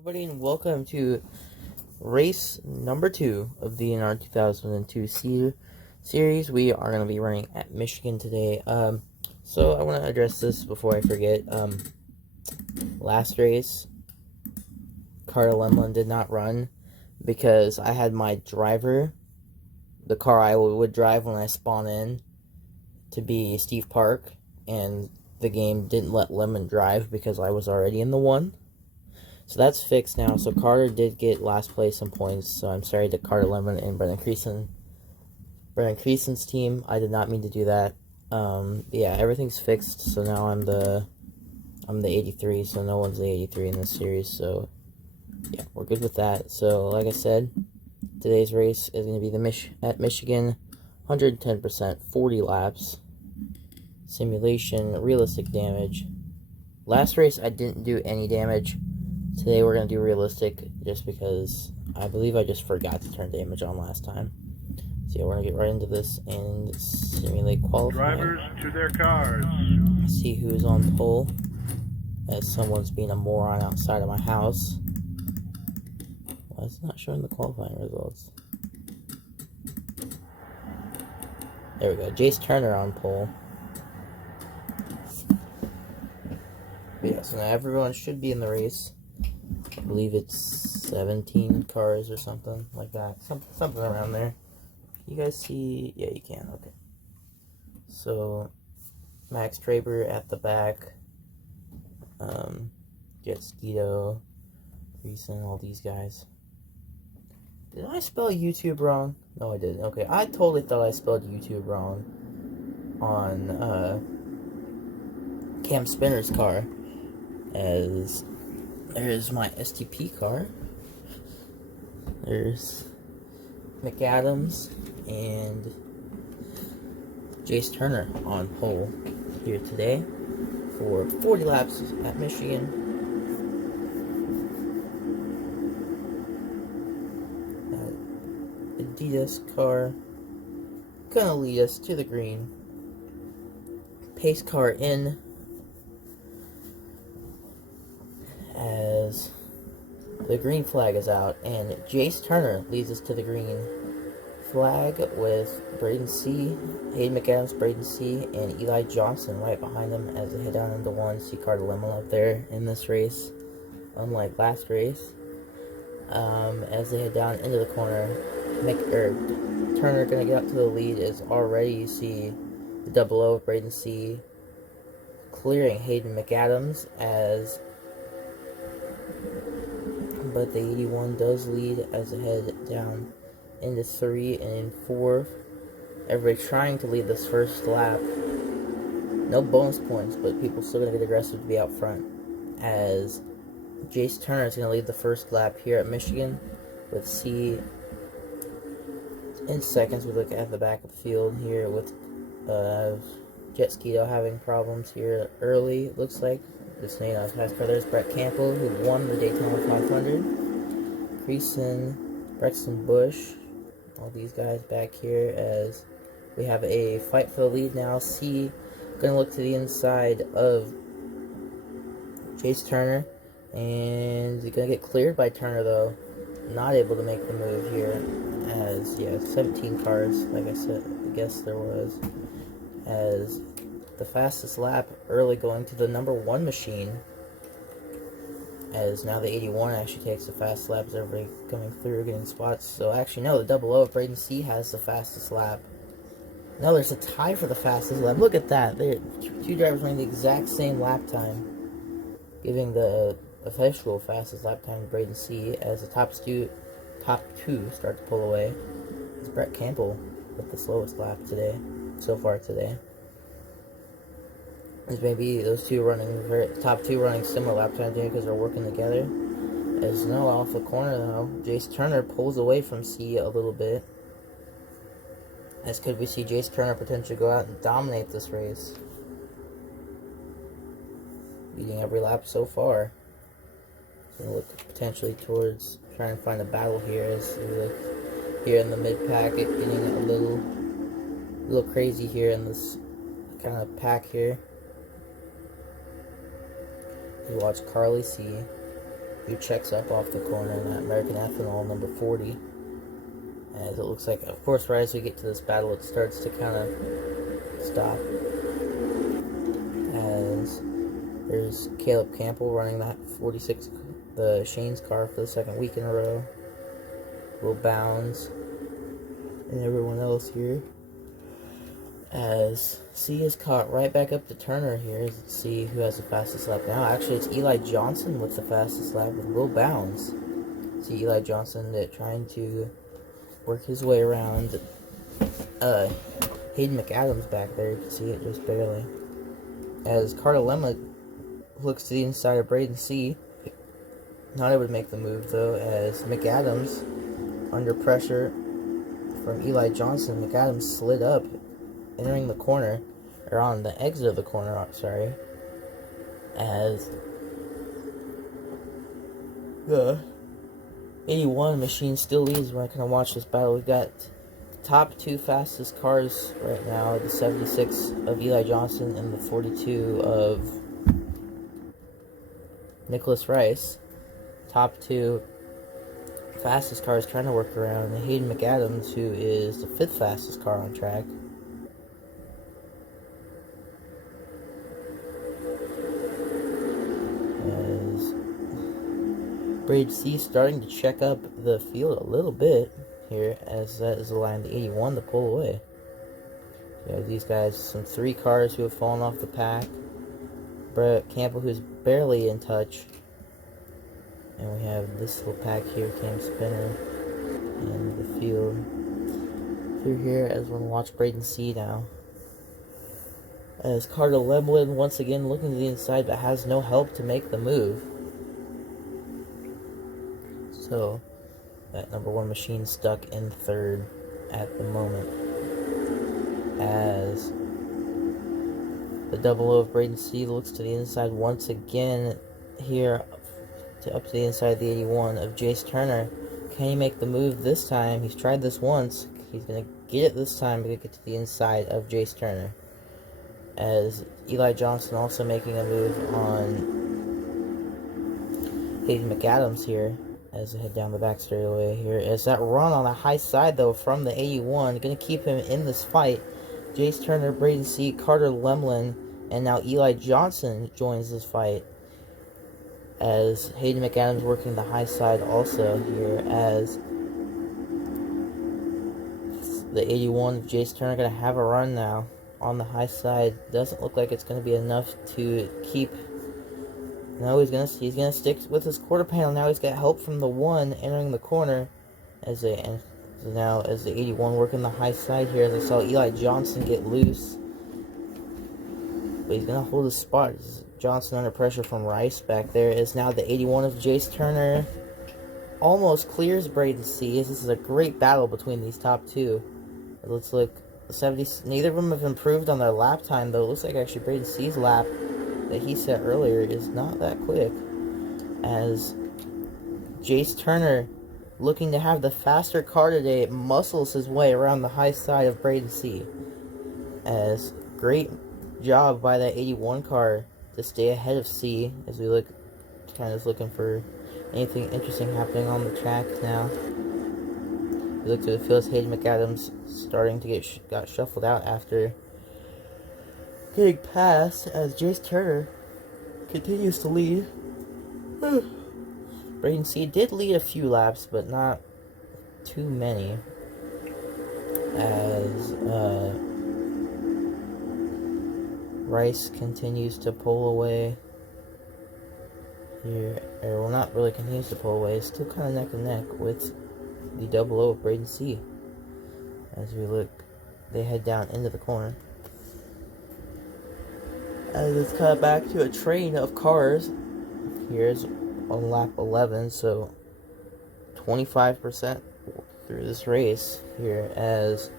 Everybody, and welcome to race number 2 of the nr2002 series. We are going to be running at Michigan today. So I want to address this before I forget. Last race, Carter Lemlin did not run because I had my driver, the car I would drive when I spawn in, to be Steve Park, and the game didn't let Lemon drive because I was already in the one. So that's fixed now. So Carter did get last place in points. So I'm sorry to Carter Lemon and Brendan Creason's team. I did not mean to do that. Yeah, everything's fixed. So now I'm the 83. So no one's the 83 in this series. So yeah, we're good with that. So like I said, today's race is going to be at Michigan, 110%, 40 laps, simulation, realistic damage. Last race I didn't do any damage. Today we're going to do realistic just because I believe I just forgot to turn damage on last time. So yeah, we're going to get right into this and simulate qualifying. Drivers to their cars. See who's on pole, as someone's being a moron outside of my house. Why is it not showing the qualifying results? There we go. Jace Turner on pole. But yeah, so now everyone should be in the race. I believe it's 17 cars or something like that. Something around there. You guys see? Yeah, you can. Okay. So, Max Traber at the back. Jetskeeto, Reeson, all these guys. Did I spell YouTube wrong? No, I didn't. Okay, I totally thought I spelled YouTube wrong on Cam Spinner's car, as there's my STP car. There's McAdams and Jace Turner on pole here today for 40 laps at Michigan. Adidas car gonna lead us to the green. Pace car in, as the green flag is out, and Jace Turner leads us to the green flag with Braden C, Hayden McAdams, Braden C, and Eli Johnson right behind them as they head down into one. See Carter Lemon up there in this race, unlike last race. As they head down into the corner, Turner gonna get up to the lead. Is already, you see the 00 of Braden C clearing Hayden McAdams, but the 81 does lead as they head down into 3 and in 4. Everybody trying to lead this first lap. No bonus points, but people still going to get aggressive to be out front, as Jace Turner is going to lead the first lap here at Michigan, with C in seconds. We look at the back of the field here with Jetskeeto having problems here early, it looks like. This name I was passed by. There's Brett Campbell, who won the Daytona 500. Creason, Brexton Bush, all these guys back here, as we have a fight for the lead now. C gonna look to the inside of Jace Turner, and he's gonna get cleared by Turner though. Not able to make the move here, as yeah, 17 cars, like I said, I guess there was, as the fastest lap early going to the number 1 machine, as now the 81 actually takes the fastest lap as everybody coming through getting spots. So actually no, the 00 of Braden C has the fastest lap. No, there's a tie for the fastest lap. Look at that. Two drivers running the exact same lap time, giving the official fastest lap time to Braden C, as the top two start to pull away. It's Brett Campbell with the slowest lap today, so far today. As maybe those top two running similar lap time because they're working together. As no, off the corner though, Jace Turner pulls away from C a little bit. As could we see Jace Turner potentially go out and dominate this race, leading every lap so far. Gonna look potentially towards trying to find a battle here, as we look here in the mid pack, it getting a little crazy here in this kind of pack here. You watch Carly C who checks up off the corner in that American Ethanol number 40. As it looks like, of course, right as we get to this battle, it starts to kind of stop. As there's Caleb Campbell running that 46, the Shane's car for the second week in a row. Will Bounds and everyone else here. As C is caught right back up to Turner here. Let's see who has the fastest lap now. Actually, it's Eli Johnson with the fastest lap with Will Bounds. See Eli Johnson trying to work his way around Hayden McAdams back there. You can see it just barely. As Carter Lemma looks to the inside of Braden C. Not able to make the move though, as McAdams, under pressure from Eli Johnson, McAdams slid up, entering the corner, or on the exit of the corner, sorry, as the 81 machine still leads when I kind of watch this battle. We've got top two fastest cars right now, the 76 of Eli Johnson and the 42 of Nicholas Rice. Top two fastest cars trying to work around Hayden McAdams, who is the fifth fastest car on track. As Braid C starting to check up the field a little bit here, as that is allowing the 81 to pull away. You have these guys, some three cars who have fallen off the pack. Brett Campbell, who's barely in touch. And we have this little pack here, Cam Spinner, in the field. Through here, as we'll watch Braden C now. As Carter Lemlin once again looking to the inside, but has no help to make the move. So, that number one machine stuck in third at the moment. As the double O of Braden C looks to the inside once again here, up to the inside of the 81 of Jace Turner. Can he make the move this time? He's tried this once. He's going to get it this time to get to the inside of Jace Turner. As Eli Johnson also making a move on Hayden McAdams here as they head down the back straightaway here. As that run on the high side though from the 81, going to keep him in this fight. Jace Turner, Braden C, Carter Lemlin, and now Eli Johnson joins this fight. As Hayden McAdams working the high side also here, as the 81 of Jace Turner going to have a run now on the high side. Doesn't look like it's going to be enough to keep. No, he's gonna stick with his quarter panel. Now he's got help from the 1 entering the corner as the 81 working the high side here. As I saw Eli Johnson get loose, but he's gonna hold his spot. Johnson under pressure from Rice back there. Is now the 81 of Jace Turner almost clears Braden C. This is a great battle between these top two. It looks like 70. Neither of them have improved on their lap time though. It looks like actually Braden C's lap that he set earlier is not that quick. As Jace Turner, looking to have the faster car today, muscles his way around the high side of Braden C. As great job by that 81 car to stay ahead of C, as we look, kind of looking for anything interesting happening on the track now. We look to the field as Hayden McAdams starting to got shuffled out after getting past, as Jace Turner continues to lead. Braden C did lead a few laps, but not too many. As Rice continues to pull away here, or well, not really continues to pull away, it's still kind of neck and neck with the double O of Braden C. As we look, they head down into the corner. As it's cut back to a train of cars. Here's on lap 11, so 25% through this race here, as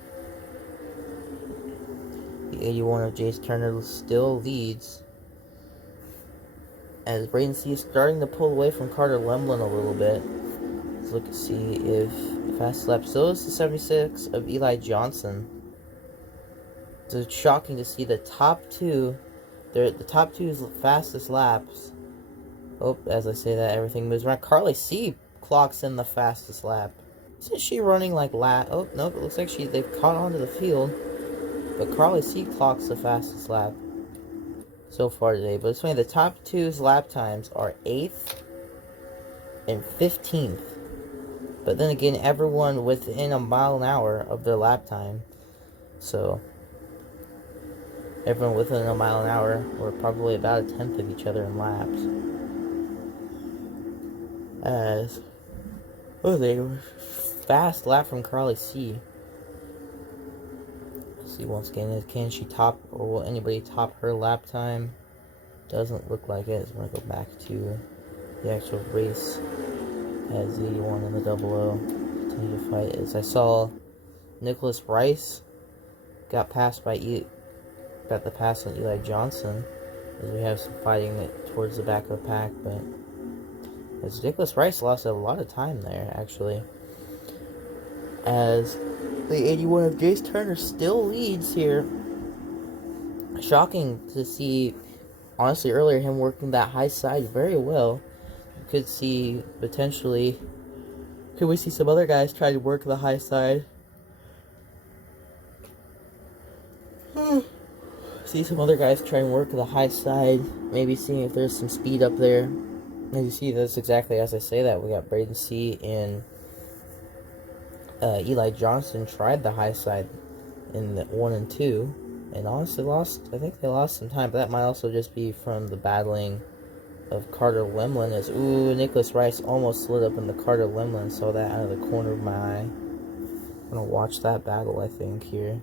the 81 of Jace Turner still leads. As Braden C is starting to pull away from Carter Lemlin a little bit. Let's look and see if fast lap still is the 76 of Eli Johnson. So it's shocking to see the top two, the top two's fastest laps Oh, as I say that, everything moves around. Carly C clocks in the fastest lap. Isn't she running like lap? Oh, nope, it looks like they've caught onto the field. But Carly C clocks the fastest lap so far today. But it's funny, the top two's lap times are 8th and 15th. But then again, everyone within a mile an hour of their lap time. So, everyone within a mile an hour, we're probably about 1/10 of each other in laps. As, oh, they were fast lap from Carly C. Let's see once again, can she top, or will anybody top her lap time? Doesn't look like it. So I'm going to go back to the actual race as the 81 and the 00 continue to fight. As I saw, Nicholas Rice got passed by got the pass on Eli Johnson, as we have some fighting towards the back of the pack, but as Nicholas Rice lost a lot of time there, actually. As the 81 of Jace Turner still leads here. Shocking to see, honestly, earlier him working that high side very well. You could see potentially, could we see some other guys try to work the high side? See some other guys try and work the high side, maybe seeing if there's some speed up there. As you see, that's exactly as I say that. We got Braden C and Eli Johnson tried the high side in the 1 and 2, and honestly lost. I think they lost some time, but that might also just be from the battling of Carter Lemlin. As Nicholas Rice almost slid up in the Carter Lemlin. Saw that out of the corner of my eye. I'm gonna watch that battle, I think, here.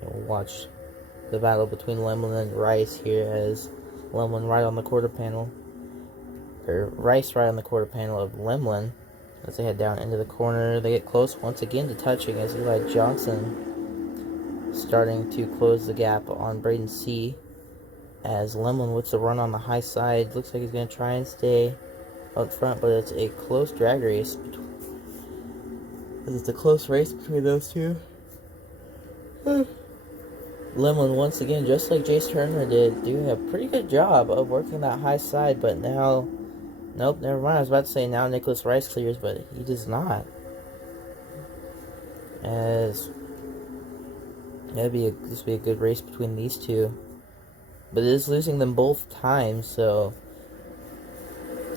And we'll watch the battle between Lemlin and Rice here, as Lemlin right on the quarter panel, or Rice right on the quarter panel of Lemlin. As they head down into the corner, they get close once again to touching, as Eli Johnson starting to close the gap on Braden C. As Lemlin with the run on the high side, looks like he's going to try and stay up front, but it's a close drag race. It's a close race between those two. Lemlin once again, just like Jace Turner did, doing a pretty good job of working that high side, but now, nope, never mind. I was about to say now Nicholas Rice clears, but he does not. As this would be a good race between these two, but it is losing them both times. So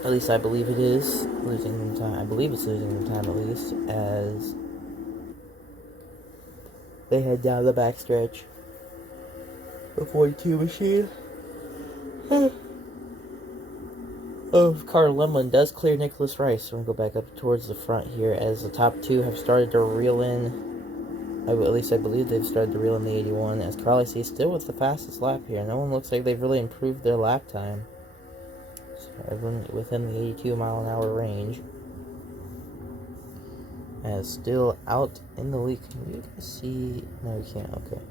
at least I believe it is losing them time. I believe it's losing them time at least, as they head down the backstretch. The 42 machine. Carter Lemlin does clear Nicholas Rice. So we're going to go back up towards the front here, as the top two have started to reel in. At least I believe they've started to reel in the 81. As Carly C still with the fastest lap here. No one looks like they've really improved their lap time. So everyone within the 82 mile an hour range. As still out in the lead. Can you guys see? No, you can't. Okay.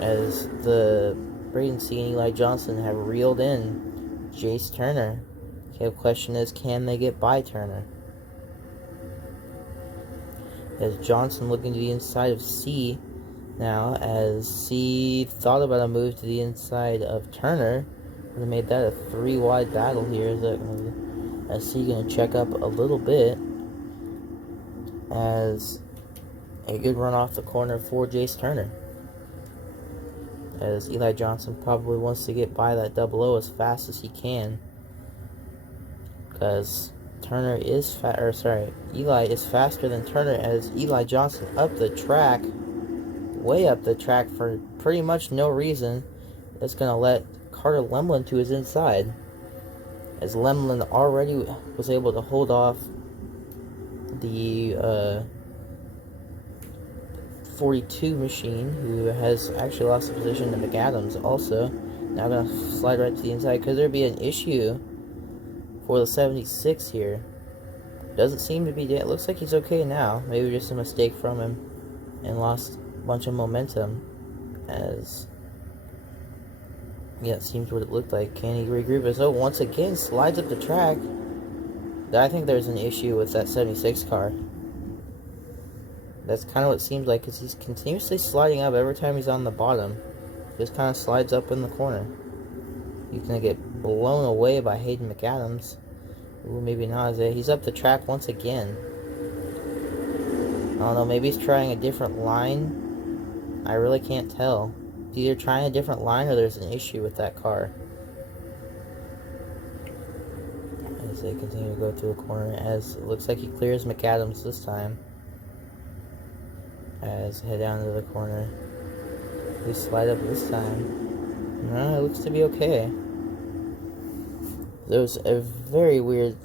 As the Braden C and Eli Johnson have reeled in Jace Turner. Okay, the question is, can they get by Turner? As Johnson looking to the inside of C now, as C thought about a move to the inside of Turner. Would have made that a 3-wide battle here. As C going to check up a little bit, as a good run off the corner for Jace Turner. As Eli Johnson probably wants to get by that 00 as fast as he can, because Turner is Eli is faster than Turner, as Eli Johnson up the track, way up the track for pretty much no reason. It's going to let Carter Lemlin to his inside, as Lemlin already was able to hold off the 42 machine, who has actually lost the position to McAdams also. Now going to slide right to the inside. Could there be an issue for the 76 here? Doesn't seem to be. It looks like he's okay now. Maybe just a mistake from him and lost a bunch of momentum. As yeah, it seems what it looked like. Can he regroup? As though once again slides up the track. I think there's an issue with that 76 car. That's kind of what it seems like, because he's continuously sliding up every time he's on the bottom. Just kind of slides up in the corner. He's going to get blown away by Hayden McAdams. Ooh, maybe not. He's up the track once again. I don't know, maybe he's trying a different line. I really can't tell. He's either trying a different line or there's an issue with that car. As they continue to go through the corner, as it looks like he clears McAdams this time. As head down into the corner. We slide up this time. No, it looks to be okay. There was a very weird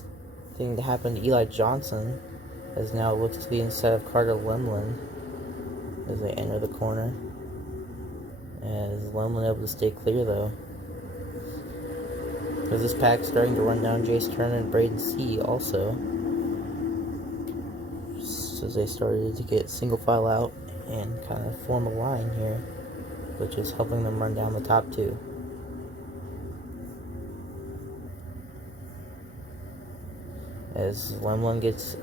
thing to happen to Eli Johnson, as now it looks to be inside of Carter Lemlin as they enter the corner. As Lemlin able to stay clear though. Because this pack's starting to run down Jace Turner and Braden C. also. So they started to get single file out and kind of form a line here, which is helping them run down the top two. As Johnson gets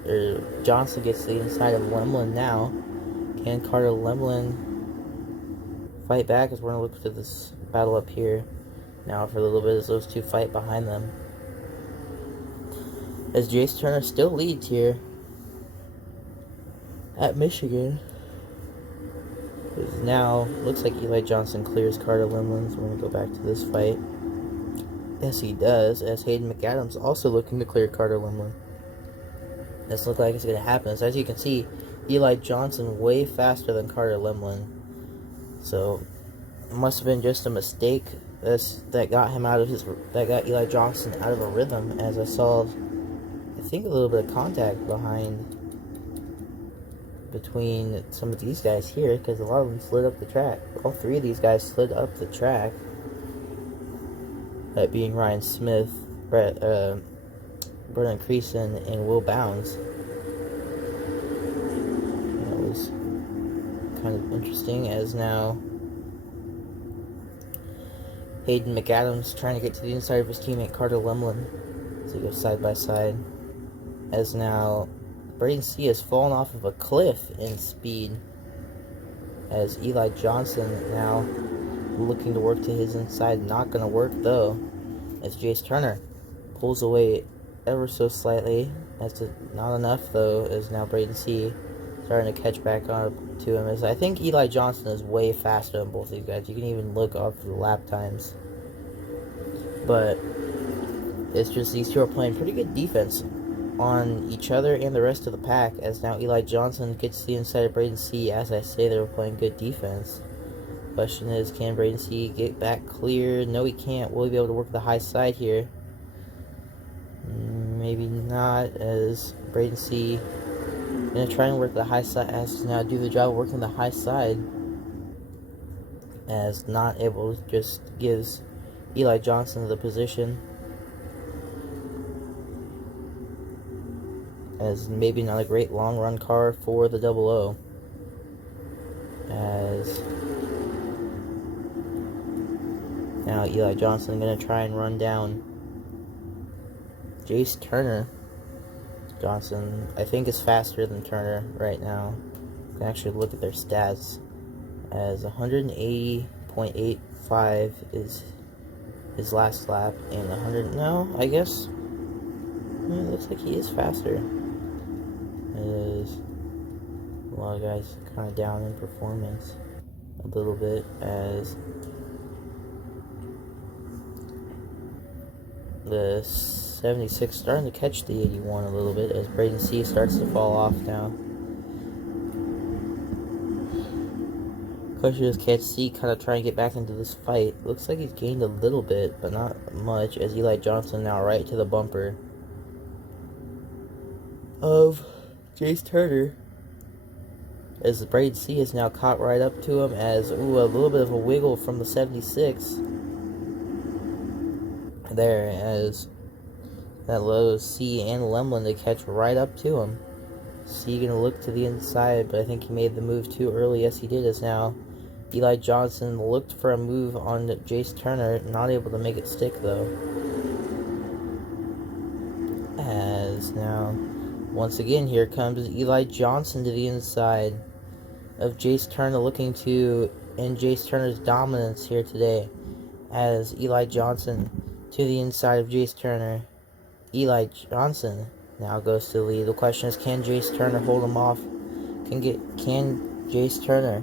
the inside of Lemlin now. Can Carter Lemlin fight back? As we're going to look to this battle up here now for a little bit as those two fight behind them. As Jace Turner still leads here at Michigan. Now, looks like Eli Johnson clears Carter Lemlin, so we're going to go back to this fight. Yes, he does, as Hayden McAdams also looking to clear Carter Lemlin. This looks like it's going to happen. So as you can see, Eli Johnson way faster than Carter Lemlin. So it must have been just a mistake that got Eli Johnson out of a rhythm. As I saw, I think a little bit of contact between some of these guys here, because a lot of them slid up the track. All three of these guys slid up the track. That being Ryan Smith, Brennan Creason, and Will Bounds. That was kind of interesting, as now Hayden McAdams trying to get to the inside of his teammate Carter Lemlin as they go side by side. As now Braden C has fallen off of a cliff in speed, as Eli Johnson now looking to work to his inside. Not going to work though, as Jace Turner pulls away ever so slightly. That's not enough though, as now Braden C starting to catch back up to him. As I think Eli Johnson is way faster than both these guys. You can even look off the lap times. But it's just these two are playing pretty good defense on each other and the rest of the pack, as now Eli Johnson gets the inside of Braden C. As I say, they were playing good defense. Question is, can Braden C get back clear? No, he can't. Will he be able to work the high side here? Maybe not, as Braden C going to try and work the high side, as to now do the job of working the high side, as not able, just gives Eli Johnson the position, as maybe not a great long run car for the 00, as now Eli Johnson going to try and run down Jace Turner. Johnson, I think, is faster than Turner right now. You can actually look at their stats, as 180.85 is his last lap, and 100, no, I guess, it looks like he is faster. As a lot of guys kind of down in performance a little bit, as the 76 starting to catch the 81 a little bit, as Braden C starts to fall off now. Question is, can C kind of try and get back into this fight? Looks like he's gained a little bit, but not much, as Eli Johnson now right to the bumper of Jace Turner, as Braden C is now caught right up to him, as, ooh, a little bit of a wiggle from the 76 there, as that allows C and Lemlin to catch right up to him. C gonna look to the inside, but I think he made the move too early. Yes, he did. As now Eli Johnson looked for a move on Jace Turner, not able to make it stick though. As now, once again, here comes Eli Johnson to the inside of Jace Turner, looking to end Jace Turner's dominance here today, as Eli Johnson to the inside of Jace Turner. Eli Johnson now goes to the lead. The question is, can Jace Turner hold him off? Can Jace Turner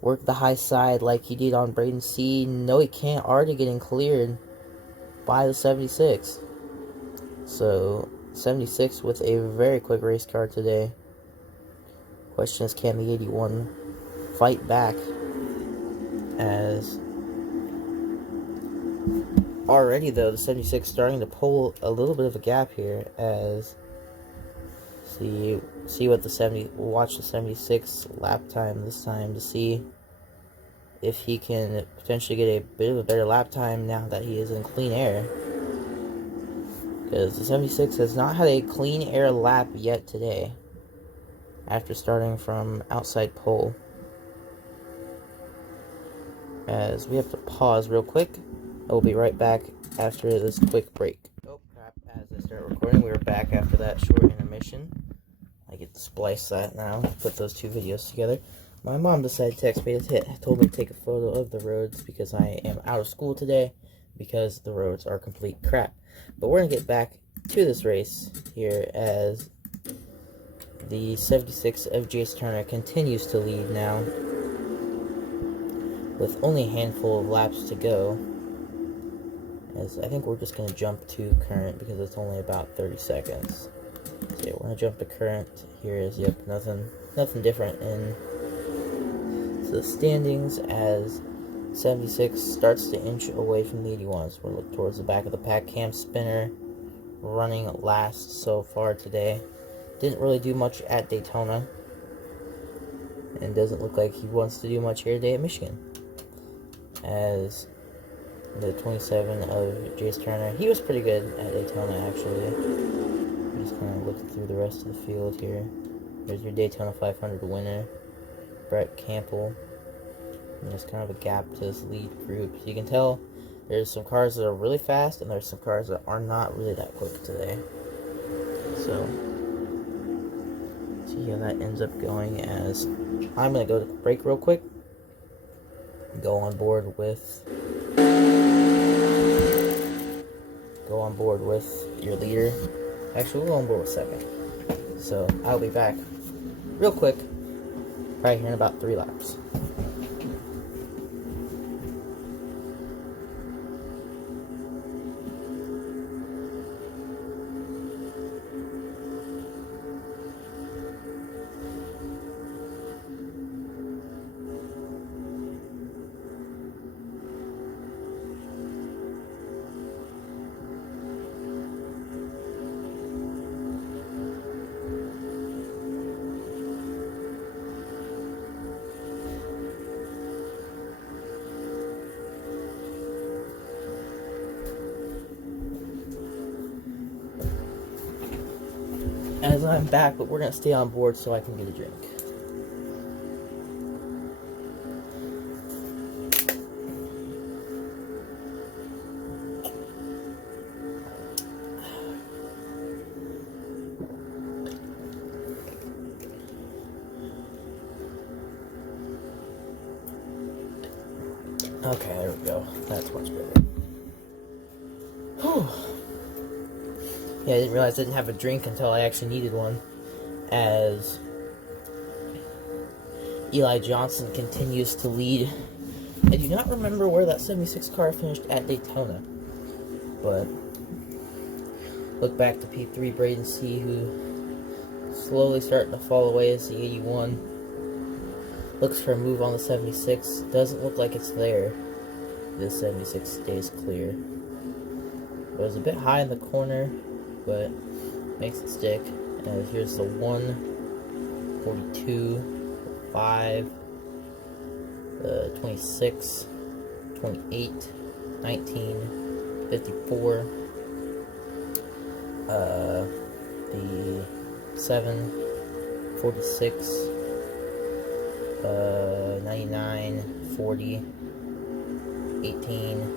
work the high side like he did on Braden C? No, he can't. Already getting cleared by the 76. So 76 with a very quick race car today. Question is, can the 81 fight back? As already though, the 76 starting to pull a little bit of a gap here. As see what the 70. We'll watch the 76 lap time this time to see if he can potentially get a bit of a better lap time now that he is in clean air. Because the 76 has not had a clean air lap yet today, after starting from outside pole. As we have to pause real quick. I will be right back after this quick break. Oh crap, as I start recording, we are back after that short intermission. I get to splice that now, put those two videos together. My mom decided to text me, told me to take a photo of the roads because I am out of school today, because the roads are complete crap. But we're going to get back to this race here as the 76 of Jace Turner continues to lead now, with only a handful of laps to go. As I think we're just going to jump to current because it's only about 30 seconds. So yeah, we're going to jump to current. Here is, yep, nothing different in the standings as 76 starts to inch away from the 81s. We're looking towards the back of the pack. Cam Spinner running last so far today. Didn't really do much at Daytona, and doesn't look like he wants to do much here today at Michigan. As the 27 of Jace Turner, he was pretty good at Daytona actually. Just kind of looking through the rest of the field here. There's your Daytona 500 winner, Brett Campbell. And there's kind of a gap to this lead group. So you can tell there's some cars that are really fast, and there's some cars that are not really that quick today. So, see how that ends up going. As I'm going to go to break real quick. Go on board with your leader. Actually, we'll go on board with second. So, I'll be back real quick, probably here in about 3 laps. As I'm back, but we're going to stay on board so I can get a drink. Okay, there we go. That's much better. Whew. Yeah, I didn't realize I didn't have a drink until I actually needed one. As Eli Johnson continues to lead. I do not remember where that 76 car finished at Daytona. But look back to P3 Braden C, who slowly starting to fall away as the 81. Looks for a move on the 76. Doesn't look like it's there. The 76 stays clear. It was a bit high in the corner, but makes it stick. And here's the 1, 42, 5, 26, 28, 19, 54, the 7, 46, 99, 40, 18,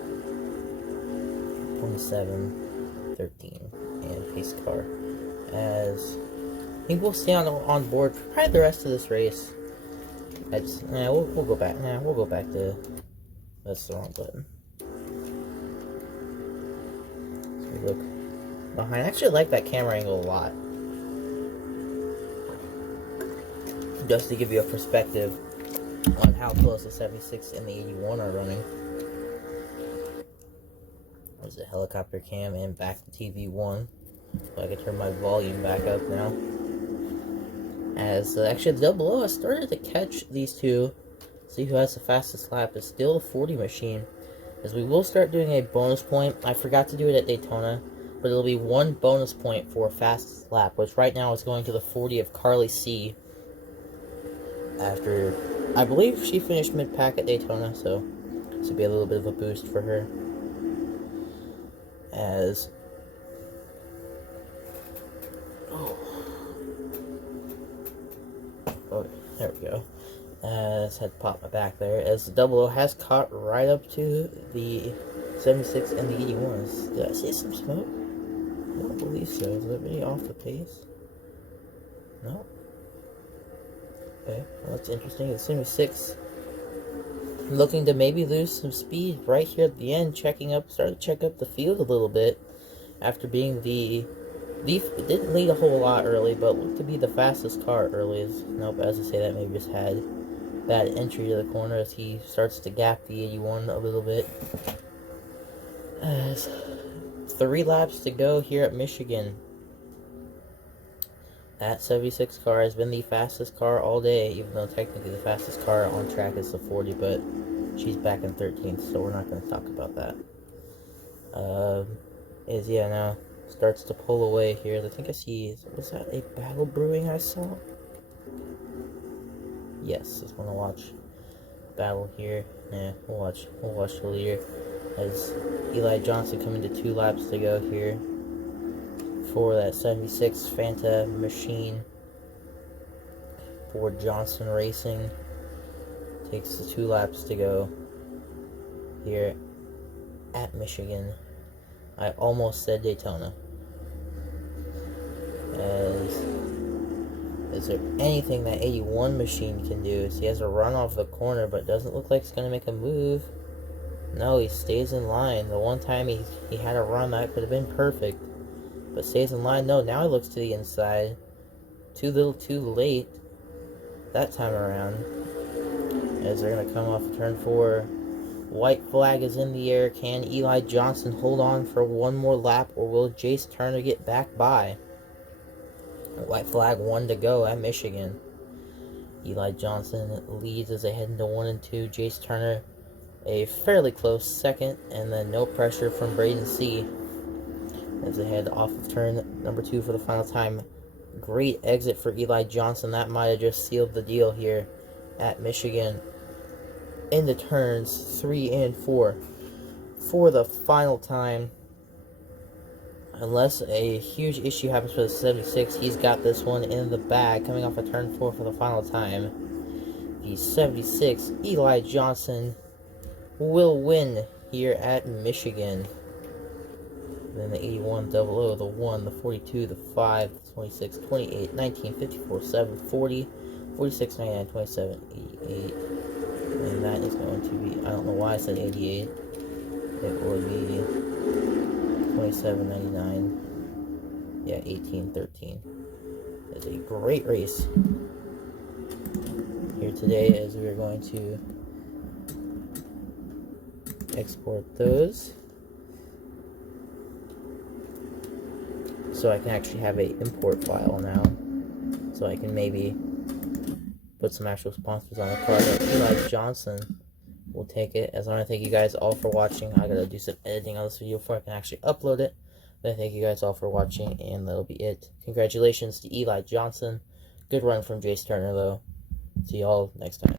27, 13, and pace car. As I think we'll stay on board for probably the rest of this race. We'll go back. We'll go back to. That's the wrong button. behind. I actually like that camera angle a lot. Just to give you a perspective on how close the 76 and the 81 are running. There's a helicopter cam and back to TV1. So I can turn my volume back up now. As actually the double O has started to catch these two. See who has the fastest lap. Is still the 40 machine. As we will start doing a bonus point. I forgot to do it at Daytona. But it'll be 1 bonus point for fastest lap. Which right now is going to the 40 of Carly C. After, I believe she finished mid-pack at Daytona. So this will be a little bit of a boost for her. As oh, there we go. Just had to pop my back there. As the double O has caught right up to the 76 and the 81s. Did I see some smoke? I don't believe so. Is that really off the pace? No. Okay, well, that's interesting. The 76 looking to maybe lose some speed right here at the end, starting to check up the field a little bit after being it didn't lead a whole lot early, but looked to be the fastest car early. Nope, as I say that, maybe just had bad entry to the corner as he starts to gap the 81 a little bit. As 3 laps to go here at Michigan. That 76 car has been the fastest car all day, even though technically the fastest car on track is the 40, but she's back in 13th, so we're not going to talk about that. Now starts to pull away here. I think I see, was that a battle brewing I saw? Yes, just want to watch battle here. Yeah, we'll watch the leader as Eli Johnson coming to 2 laps to go here for that 76 Fanta machine for Johnson Racing. Takes the 2 laps to go here at Michigan. I almost said Daytona. Is there anything that 81 machine can do? So he has a run off the corner, but doesn't look like he's going to make a move. No, he stays in line. The one time he had a run that could have been perfect, but stays in line. No, now he looks to the inside. Too little, too late that time around. As they're going to come off turn 4. White flag is in the air. Can Eli Johnson hold on for one more lap, or will Jace Turner get back by? White flag, 1 to go at Michigan. Eli Johnson leads as they head into 1 and 2. Jace Turner a fairly close second, and then no pressure from Braden C. as they head off of turn number 2 for the final time. Great exit for Eli Johnson. That might have just sealed the deal here at Michigan. Into turns 3 and 4 for the final time. Unless a huge issue happens for the 76, he's got this one in the bag. Coming off of turn 4 for the final time. The 76, Eli Johnson, will win here at Michigan. Then the 81 00, the 1, the 42, the 5, the 26, 28, 19, 54, 7, 40, 46, 99, 27, 88. And that is going to be, I don't know why I said 88. It would be 27, 99. Yeah, 18, 13. It's a great race here today as we are going to export those. So I can actually have a import file now. So I can maybe put some actual sponsors on the card. Eli Johnson will take it. As I want to thank you guys all for watching. I gotta do some editing on this video before I can actually upload it. But I thank you guys all for watching, and that'll be it. Congratulations to Eli Johnson. Good run from Jace Turner, though. See y'all next time.